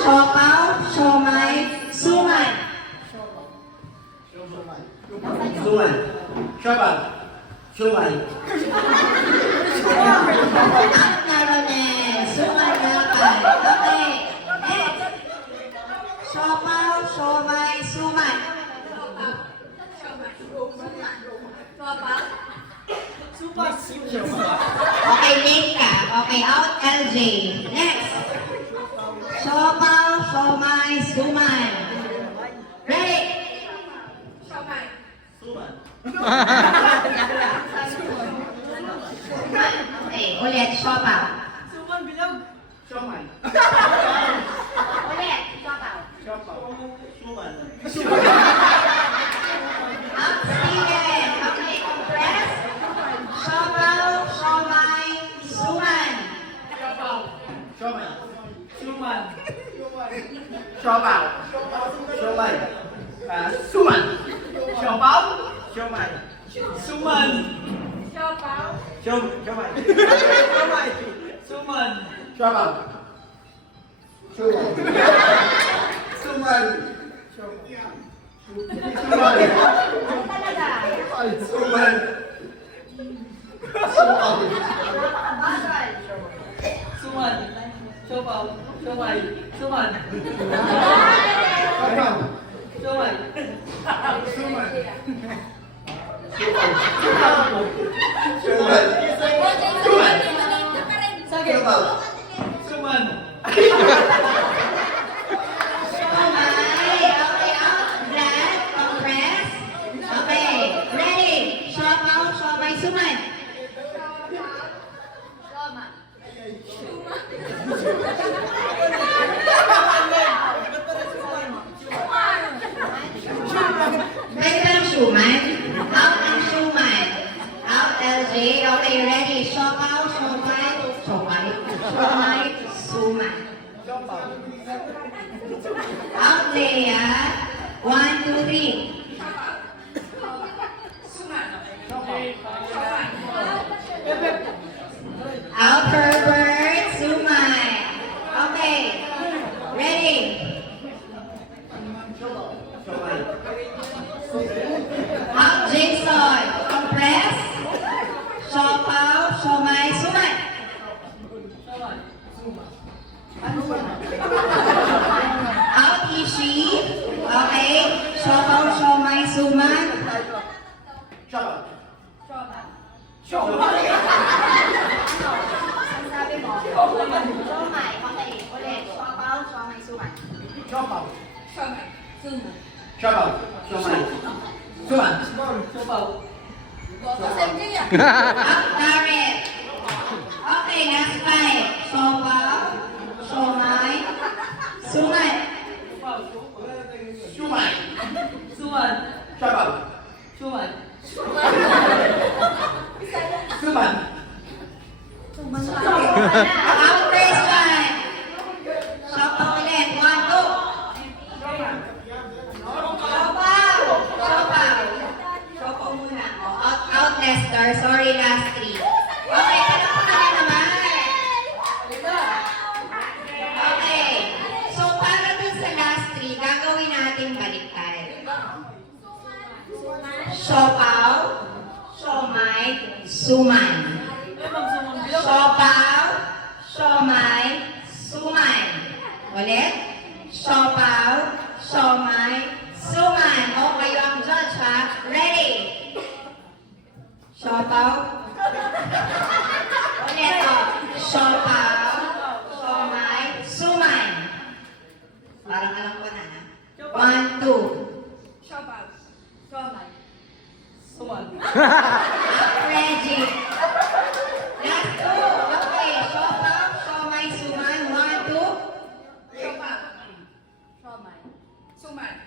Siopaw, siomai, suman. Suman. Siopaw. Siomai. Naronin, suman naman. Okay. Next. Siopaw, siomai, suman. Okay, late ka. Okay, out LJ. Next. Siopaw, siomai, suman. Ready? Okay, ulit, siopaw. Siomai. Ulit, siopaw. Suman. Up, Steven. Okay, compress. Siopaw, siomai, suman. Siomai. Suman. Siopaw. Siomai. Suman. Siopaw. Siomai. Suman. Siomai. Suman. Siopaw. Suman. Suman. Suman. Siopaw. Siomay. Suman. Siomay. Suman. Siomai. Okay, out. Blast, compress. Okay, ready. Siopaw, siomai, suman. Pwede ba ng suman? Out ang suman. Out LJ. Okay, ready. Siopaw, siomai, siomai, suman. Out Leia. 1, 2, 3. Out Herbert, suman. Okay. Ready. Out Jason. Compress. Siopaw, siomai, suman. Out Ishi. Okay. Siopaw, siomai, suman. Sabi mo? Siomai. Okay. Ulit. Siopaw, siomai, suman. Siopaw. Suman. Siopaw. Siomai. Suman. Siopaw. Out Darren. Okay. Last 5. Siopaw, siomai, suman. Siomai. Suman. Siopaw. Siomay. Suman. Out first one. Siopaw ulit. 1, 2. Siopaw. Siopaw muna. Out Lester. Sorry, last 3. Okay, palakpakan na naman. Okay. So, para dun sa last 3, gagawin natin baliktad. Siopaw, siomai, suman. Siopaw, siomai, suman. Ulit. Siopaw, siomai, suman. O, kayo ang judge, ha? Ready? Siopaw. Ulit, o. Siopaw, siomai, suman. Parang alam ko na, ha? 1, 2. Suman. Reggie. Last 2. Okay. Siopaw, siomai, suman. 1, 2. Suman.